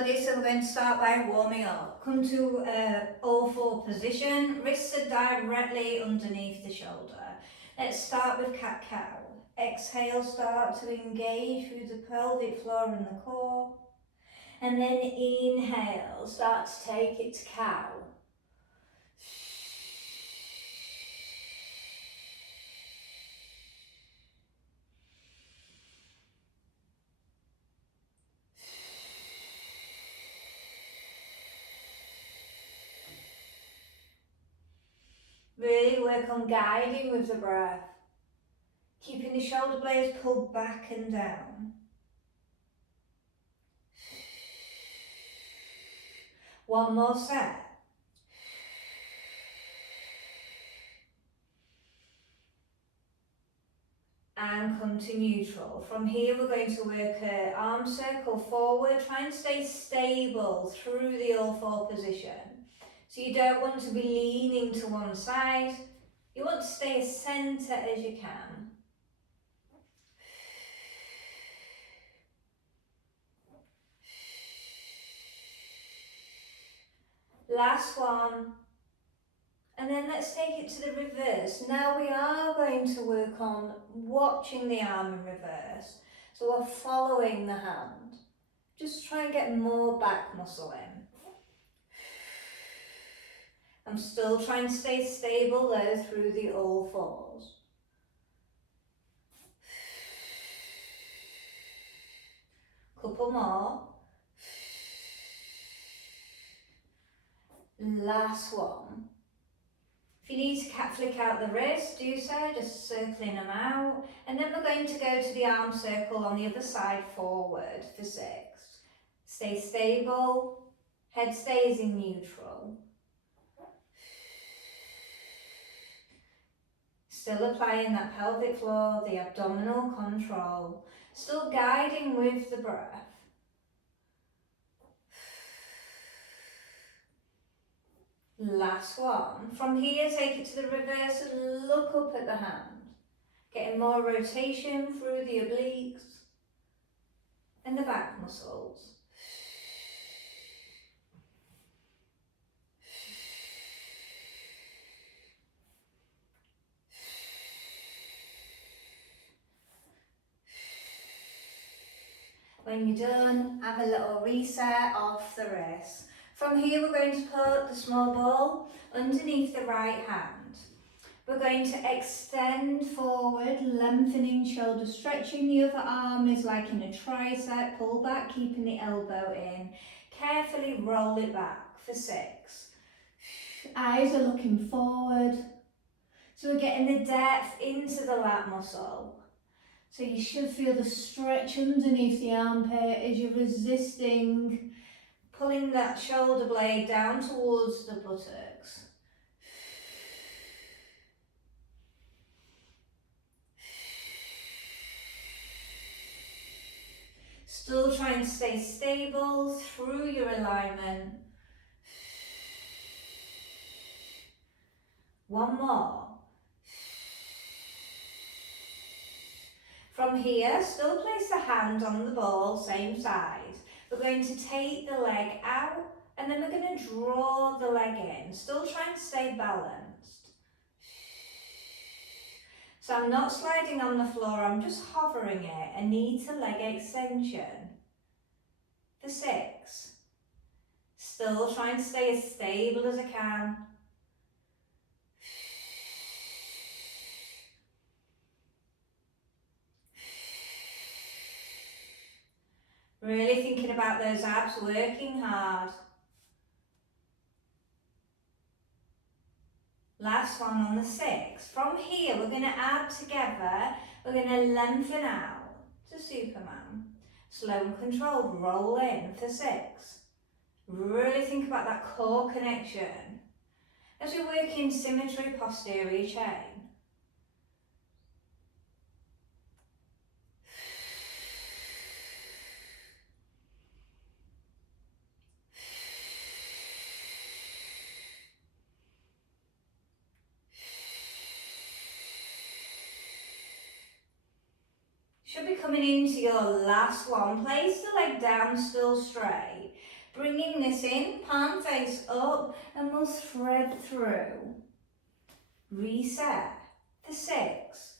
So we're going to start by warming up. Come to all four position, wrists are directly underneath the shoulder. Let's start with cat-cow. Exhale, start to engage through the pelvic floor and the core. And then inhale, start to take it to cow. Really work on guiding with the breath, keeping the shoulder blades pulled back and down. One more set. And come to neutral. From here we're going to work an arm circle forward. Try and stay stable through the all four position. So you don't want to be leaning to one side. You want to stay as centre as you can. Last one. And then let's take it to the reverse. Now we are going to work on watching the arm in reverse. So we're following the hand. Just try and get more back muscle in. I'm still trying to stay stable though through the all fours. Couple more. Last one. If you need to flick out the wrist, do so, just circling them out. And then we're going to go to the arm circle on the other side forward for 6. Stay stable, head stays in neutral. Still applying that pelvic floor, the abdominal control. Still guiding with the breath. Last one. From here, take it to the reverse and look up at the hand. Getting more rotation through the obliques and the back muscles. When you're done, have a little reset off the wrist. From here, we're going to put the small ball underneath the right hand. We're going to extend forward, lengthening shoulder, stretching the other arm is like in a tricep, pull back, keeping the elbow in. Carefully roll it back for 6. Eyes are looking forward. So we're getting the depth into the lat muscle. So you should feel the stretch underneath the armpit as you're resisting, pulling that shoulder blade down towards the buttocks. Still trying to stay stable through your alignment. One more. From here, still place the hand on the ball, same side. We're going to take the leg out and then we're going to draw the leg in. Still trying to stay balanced. So I'm not sliding on the floor, I'm just hovering it. A knee to leg extension for 6. Still trying to stay as stable as I can. Really thinking about those abs, working hard. Last one on the 6. From here, we're going to add together, we're going to lengthen out to Superman. Slow and controlled, roll in for 6. Really think about that core connection. As we work in symmetry, posterior chain. Should be coming into your last one. Place the leg down, still straight. Bringing this in, palm face up, and we'll thread through. Reset for 6.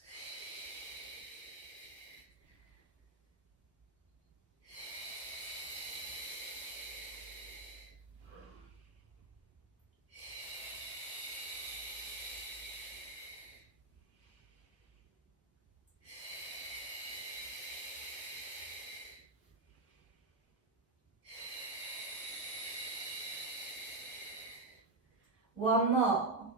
One more.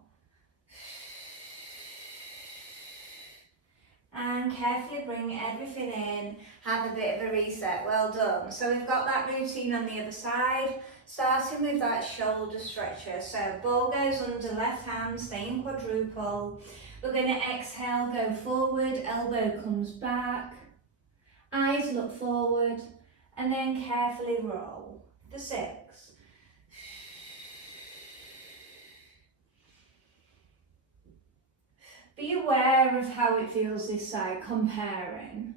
And carefully bring everything in, have a bit of a reset. Well done. So we've got that routine on the other side, starting with that shoulder stretcher. So ball goes under, left hand, staying quadruple. We're going to exhale, go forward, elbow comes back, eyes look forward, and then carefully roll for 6. Be aware of how it feels this side, comparing.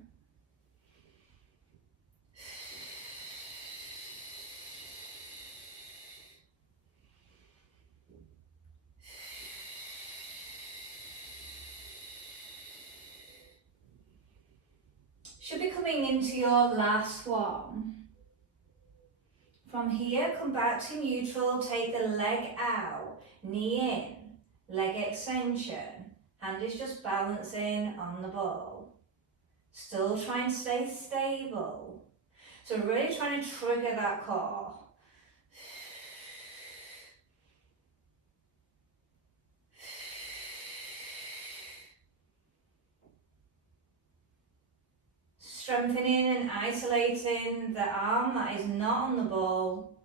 Should be coming into your last one. From here, come back to neutral, take the leg out, knee in, leg extension. Hand is just balancing on the ball. Still trying to stay stable. So really trying to trigger that core. Strengthening and isolating the arm that is not on the ball.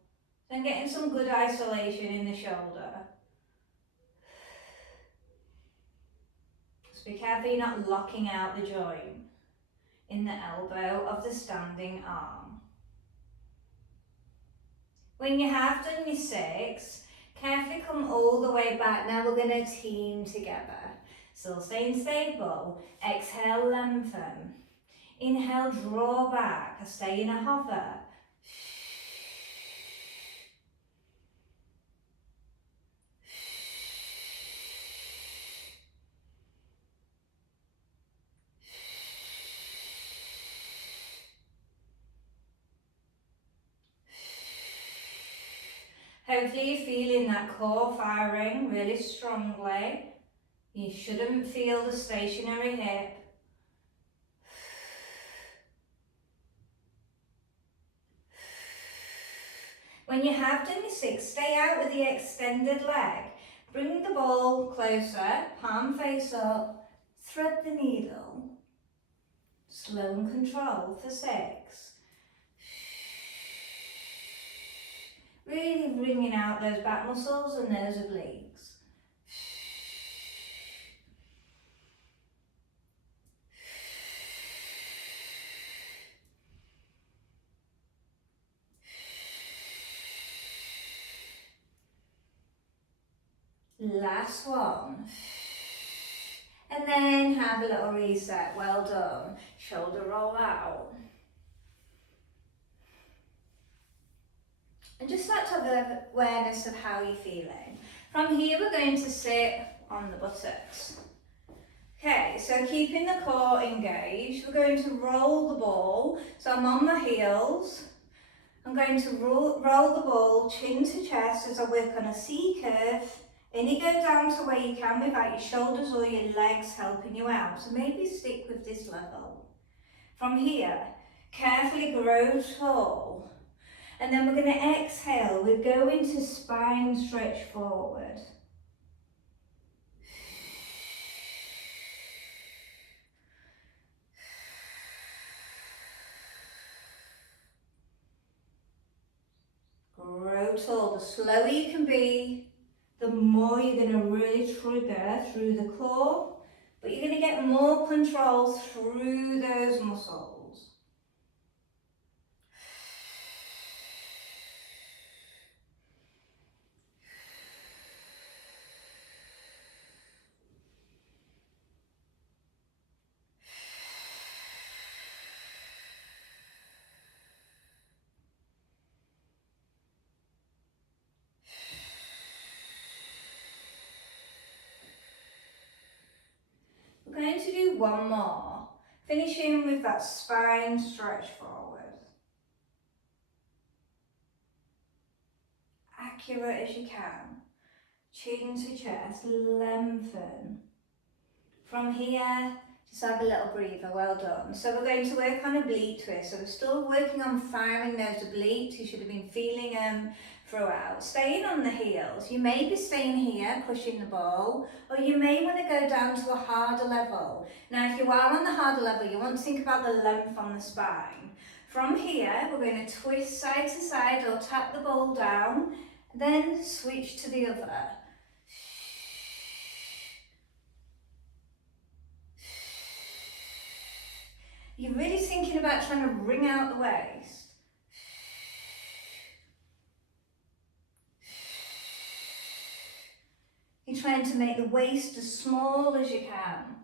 Then getting some good isolation in the shoulder. Just be careful you're not locking out the joint in the elbow of the standing arm. When you have done your 6, carefully come all the way back. Now we're going to team together. Still staying stable. Exhale, lengthen. Inhale, draw back. Stay in a hover. Hopefully you're feeling that core firing really strongly. You shouldn't feel the stationary hip. When you have done your 6, stay out with the extended leg. Bring the ball closer, palm face up, thread the needle. Slow and control for 6. Really bringing out those back muscles and those obliques. Last one. And then have a little reset. Well done. Shoulder roll out. And just start to have awareness of how you're feeling. From here, we're going to sit on the buttocks. Okay, so keeping the core engaged, we're going to roll the ball. So I'm on my heels. I'm going to roll the ball chin to chest as I work on a C curve. Only go down to where you can without your shoulders or your legs helping you out. So maybe stick with this level. From here, carefully grow tall. And then we're going to exhale. We go into spine stretch forward. Grow tall. The slower you can be, the more you're going to really trigger through the core, but you're going to get more control through those muscles. to do one more, finishing with that spine stretch forward. Accurate as you can. Chin to chest, lengthen. From here, just have a little breather, well done. So we're going to work on oblique twist. So we're still working on firing those obliques. You should have been feeling them throughout. Staying on the heels. You may be staying here, pushing the ball, or you may want to go down to a harder level. Now, if you are on the harder level, you want to think about the length on the spine. From here, we're going to twist side to side or tap the ball down, then switch to the other. You're really thinking about trying to wring out the waist. You're trying to make the waist as small as you can.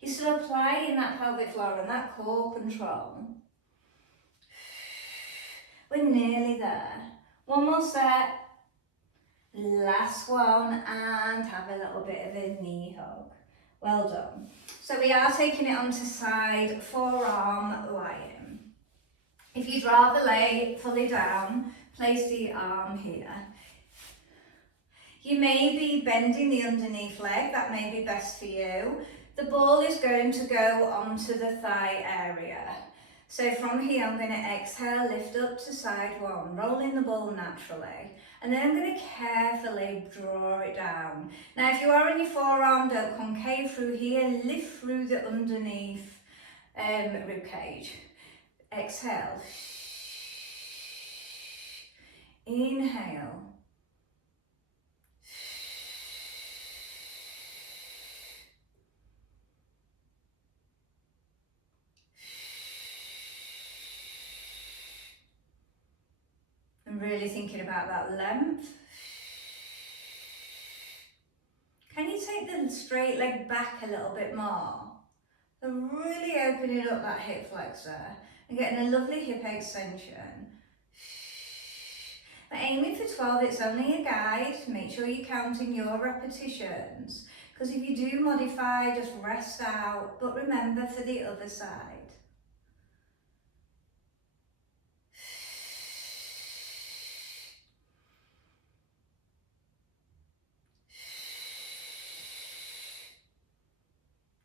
You're still applying that pelvic floor and that core control. We're nearly there. One more set. Last one, and have a little bit of a knee hug. Well done. So we are taking it onto side forearm lying. If you'd rather lay fully down, place the arm here. You may be bending the underneath leg, that may be best for you. The ball is going to go onto the thigh area. So from here, I'm going to exhale, lift up to side one, rolling the ball naturally. And then I'm going to carefully draw it down. Now, if you are on your forearm, don't concave through here, lift through the underneath rib cage. Exhale. Inhale. I'm really thinking about that length. Can you take the straight leg back a little bit more? And really opening up that hip flexor and getting a lovely hip extension. But aiming for 12, it's only a guide. Make sure you're counting your repetitions. Because if you do modify, just rest out. But remember for the other side.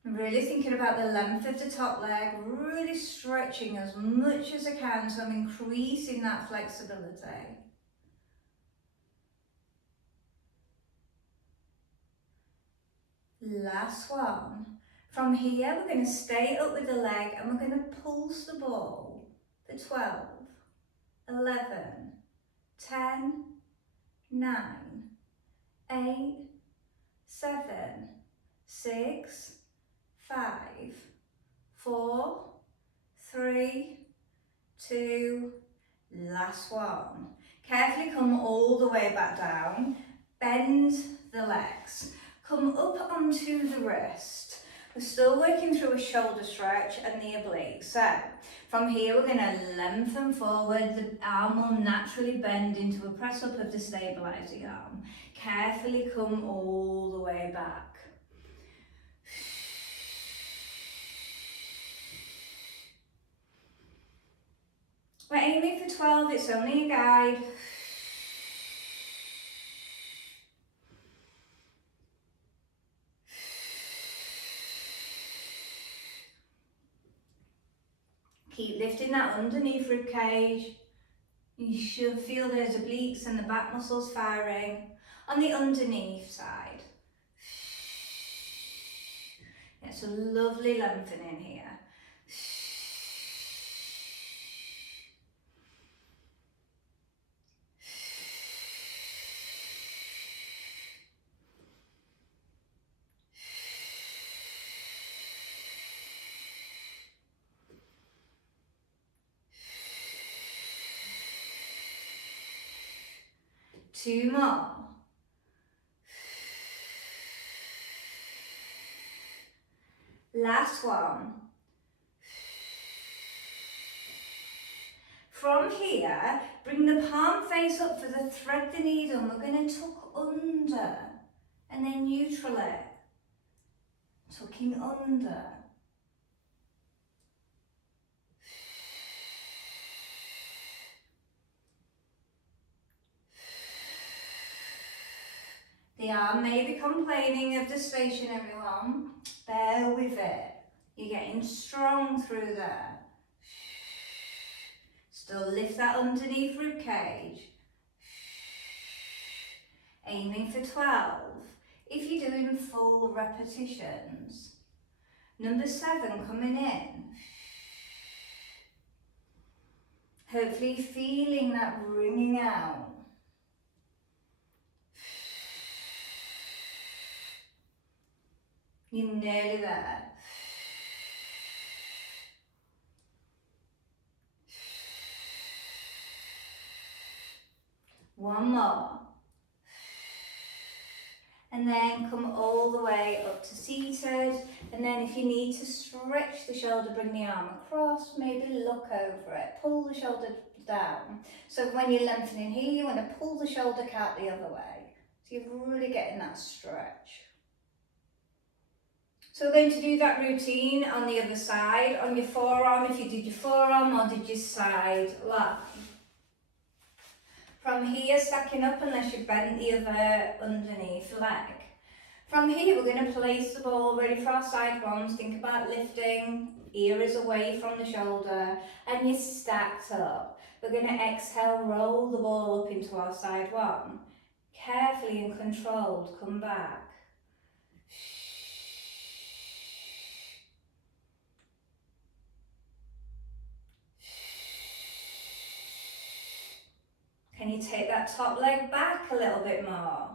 Really thinking about the length of the top leg, really stretching as much as I can, so I'm increasing that flexibility. Last one. From here, we're going to stay up with the leg and we're going to pulse the ball for 12, 11, 10, 9, 8, 7, 6, 5, 4, 3, 2, last one. Carefully come all the way back down, bend the legs, come up onto the wrist. We're still working through a shoulder stretch and the obliques. So from here we're going to lengthen forward, the arm will naturally bend into a press up of the stabilising arm. Carefully come all the way back. We're aiming for 12, it's only a guide. Keep lifting that underneath rib cage. You should feel those obliques and the back muscles firing on the underneath side. It's a lovely lengthening here. Two more. Last one. From here, bring the palm face up for the thread the needle. We're going to tuck under and then neutral it. tucking under. The arm may be complaining of the stationary one. Bear with it. You're getting strong through there. Still lift that underneath rib cage. Aiming for 12. If you're doing full repetitions. Number 7 coming in. Hopefully feeling that ringing out. You're nearly there. One more. And then come all the way up to seated. And then if you need to stretch the shoulder, bring the arm across, maybe look over it. Pull the shoulder down. So when you're lengthening here, you want to pull the shoulder out the other way. So you're really getting that stretch. So we're going to do that routine on the other side, on your forearm, if you did your forearm or did your side line. From here, stacking up unless you bent the other underneath leg. From here, we're going to place the ball ready for our side ones. Think about lifting, ear is away from the shoulder, and you're stacked up. We're going to exhale, roll the ball up into our side one. Carefully and controlled, come back. Can you take that top leg back a little bit more?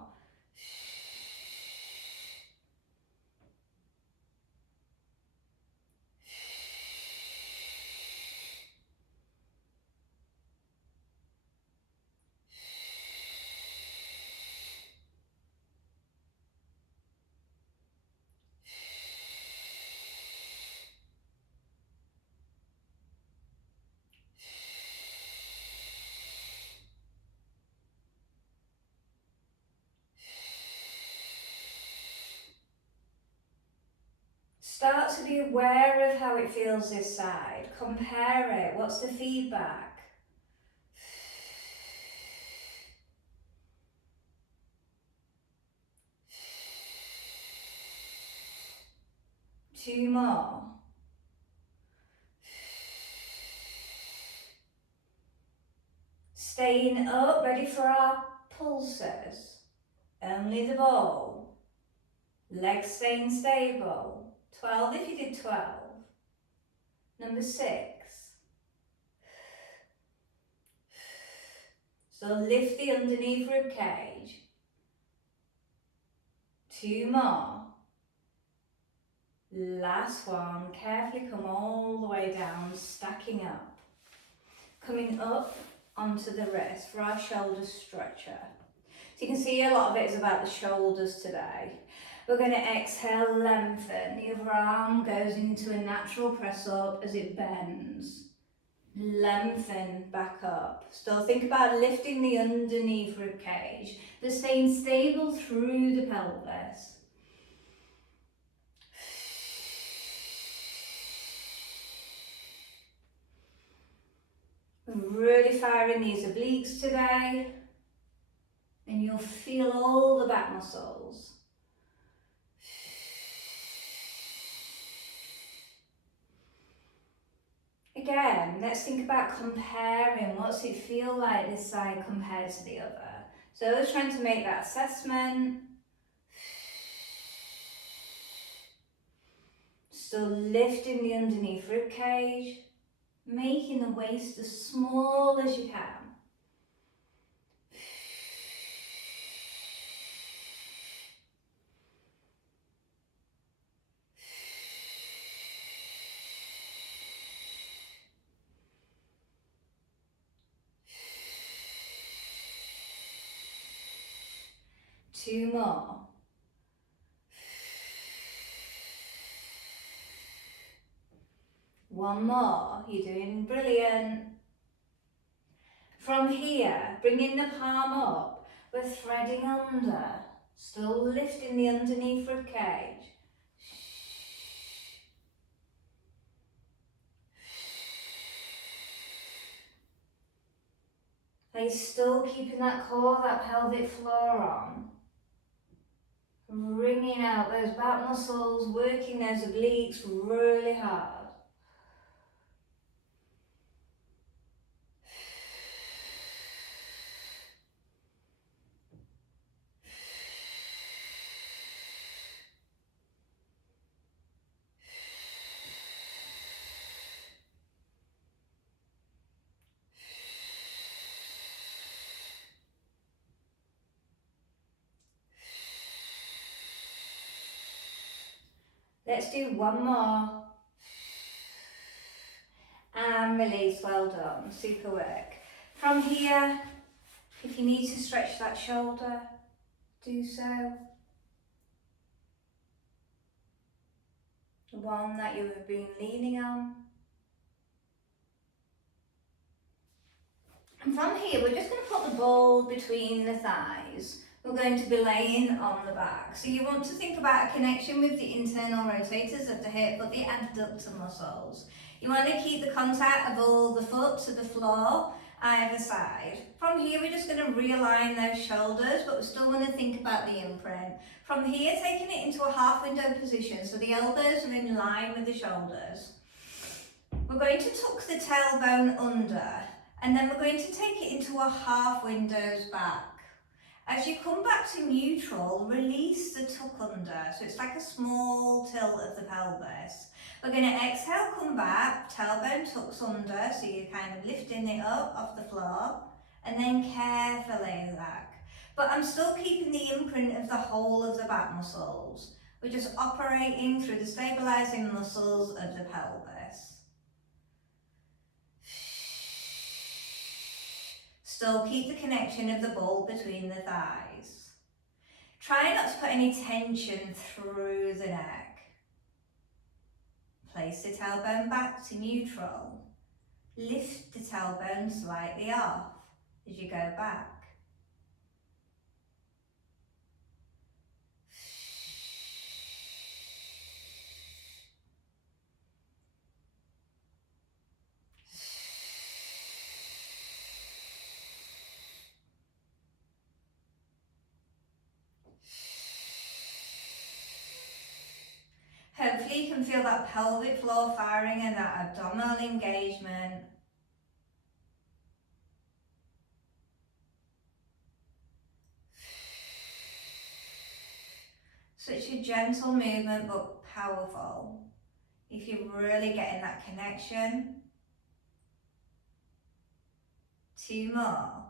Start to be aware of how it feels this side. Compare it. What's the feedback? Two more. Staying up, ready for our pulses. Only the ball. Legs staying stable. 12 if you did 12. Number 6. So lift the underneath rib cage. 2 more. Last one. Carefully come all the way down, stacking up. Coming up onto the wrist for our shoulder stretcher. So you can see a lot of it is about the shoulders today. We're going to exhale, lengthen. The other arm goes into a natural press up as it bends. Lengthen back up. Still think about lifting the underneath rib cage, but staying stable through the pelvis. Really firing these obliques today, and you'll feel all the back muscles. Again, let's think about comparing. What's it feel like this side compared to the other? So I was trying to make that assessment. Still lifting the underneath rib cage, making the waist as small as you can. Two more. One more. You're doing brilliant. From here, bringing the palm up, we're threading under, still lifting the underneath rib cage. Are you still keeping that core, that pelvic floor on? Wringing out those back muscles, working those obliques really hard. Let's do one more. And release, well done, super work. From here, if you need to stretch that shoulder, do so. The one that you have been leaning on. And from here, we're just going to put the ball between the thighs. We're going to be laying on the back. So you want to think about a connection with the internal rotators of the hip, but the adductor muscles. You want to keep the contact of all the foot to the floor, either side. From here, we're just going to realign those shoulders, but we still want to think about the imprint. From here, taking it into a half window position, so the elbows are in line with the shoulders. We're going to tuck the tailbone under, and then we're going to take it into a half windows back. As you come back to neutral, release the tuck under, so it's like a small tilt of the pelvis. We're going to exhale, come back, tailbone tucks under, so you're kind of lifting it up off the floor, and then carefully back. But I'm still keeping the imprint of the whole of the back muscles. We're just operating through the stabilising muscles of the pelvis. Still keep the connection of the ball between the thighs. Try not to put any tension through the neck. Place the tailbone back to neutral. Lift the tailbone slightly off as you go back. Hopefully you can feel that pelvic floor firing and that abdominal engagement. Such a gentle movement but powerful. If you're really getting that connection. 2 more.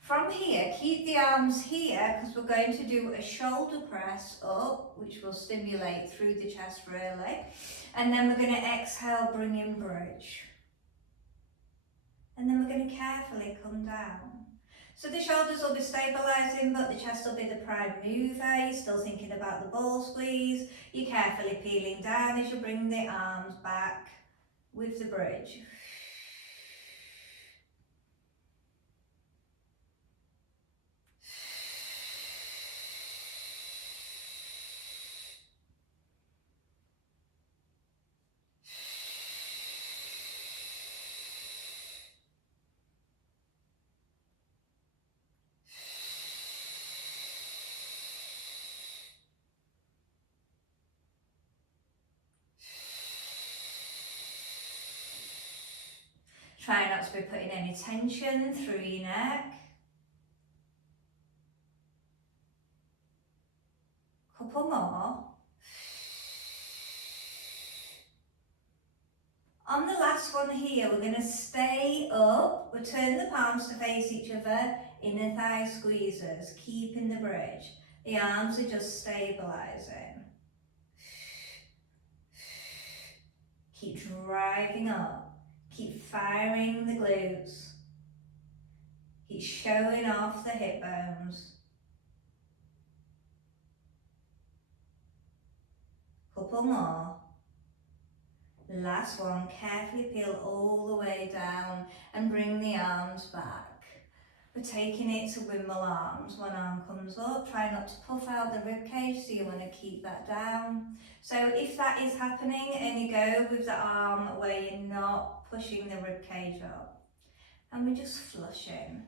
From here, keep the arms here because we're going to do a shoulder press up, which will stimulate through the chest really. And then we're going to exhale, bring in bridge. And then we're going to carefully come down. So the shoulders will be stabilising, but the chest will be the prime mover. You're still thinking about the ball squeeze. You're carefully peeling down as you bring the arms back with the bridge. Try not to be putting any tension through your neck. Couple more. On the last one here, we're going to stay up. We'll turn the palms to face each other, inner thigh squeezers, keeping the bridge. The arms are just stabilising. Keep driving up. Keep firing the glutes. Keep showing off the hip bones. Couple more. Last one, carefully peel all the way down and bring the arms back. We're taking it to windmill arms. One arm comes up, try not to puff out the rib cage, so you want to keep that down. So if that is happening, only go with the arm where you're not pushing the rib cage up. And we're just flushing.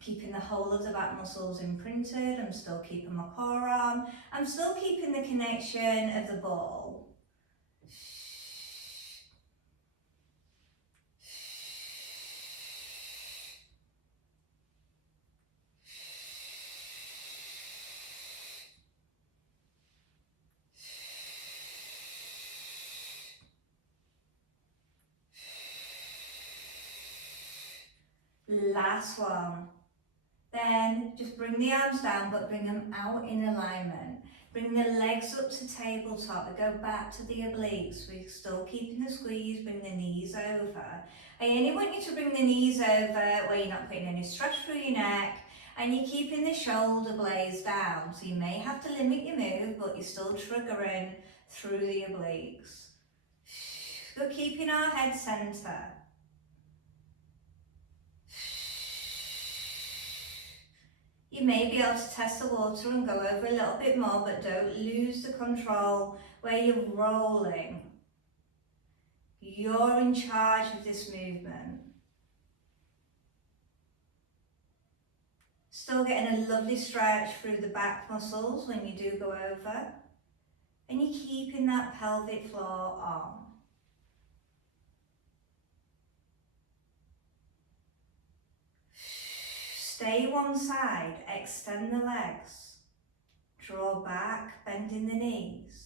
Keeping the whole of the back muscles imprinted. I'm still keeping my core on. I'm still keeping the connection of the ball. Last one. Then just bring the arms down, but bring them out in alignment. Bring the legs up to tabletop and go back to the obliques. We're still keeping the squeeze, bring the knees over. I only want you to bring the knees over where you're not putting any stretch through your neck and you're keeping the shoulder blades down. So you may have to limit your move, but you're still triggering through the obliques. We're keeping our head center. You may be able to test the water and go over a little bit more, but don't lose the control where you're rolling. You're in charge of this movement. Still getting a lovely stretch through the back muscles when you do go over. And you're keeping that pelvic floor on. Stay one side, extend the legs. Draw back, bending the knees.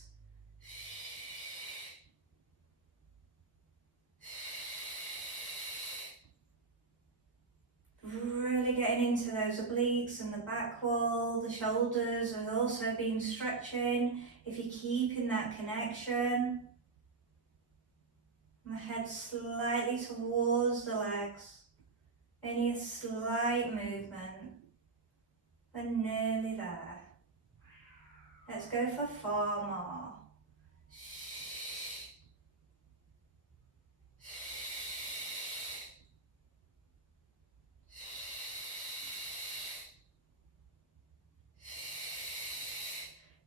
Really getting into those obliques and the back wall. The shoulders are also been stretching. If you're keeping that connection. My head slightly towards the legs. Only a slight movement. And nearly there. Let's go for 4 more.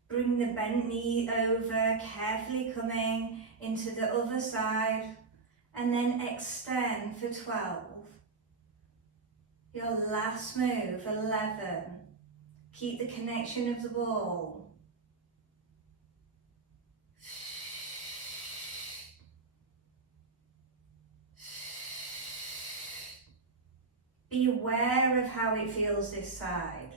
Bring the bent knee over, carefully coming into the other side, and then extend for 12. Your last move, 11. Keep the connection of the ball. Be aware of how it feels this side.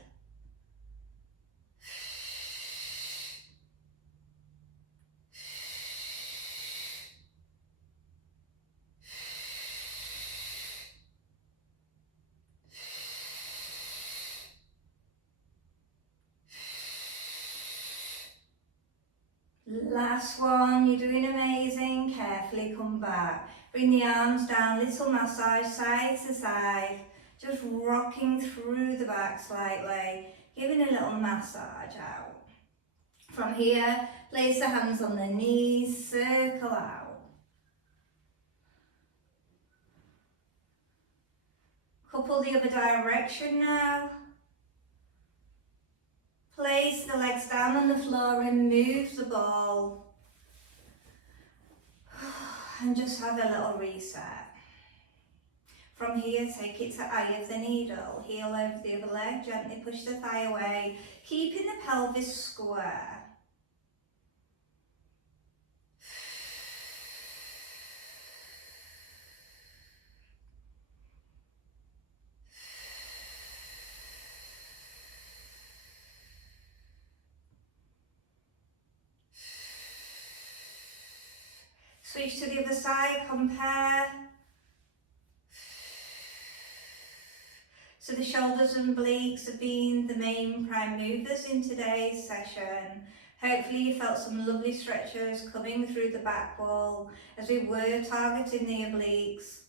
Last one, you're doing amazing. Carefully come back. Bring the arms down, little massage side to side. Just rocking through the back slightly, giving a little massage out. From here, place the hands on the knees, circle out. Couple the other direction now. Place the legs down on the floor and move the ball. And just have a little reset. From here, take it to eye of the needle. Heel over the other leg, gently push the thigh away, keeping the pelvis square. Switch to the other side, compare. So the shoulders and obliques have been the main prime movers in today's session. Hopefully you felt some lovely stretches coming through the back wall as we were targeting the obliques.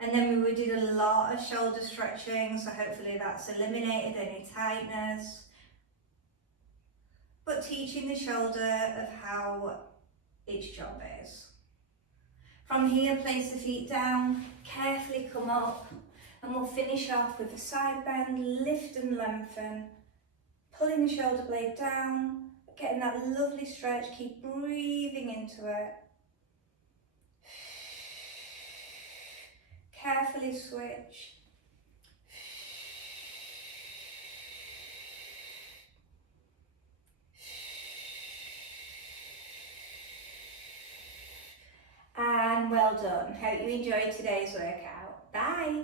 And then we did a lot of shoulder stretching, so hopefully that's eliminated any tightness. But teaching the shoulder of how its job is. From here, place the feet down, carefully come up. And we'll finish off with a side bend, lift and lengthen, pulling the shoulder blade down, getting that lovely stretch, keep breathing into it. Carefully switch. And well done. Hope you enjoyed today's workout. Bye.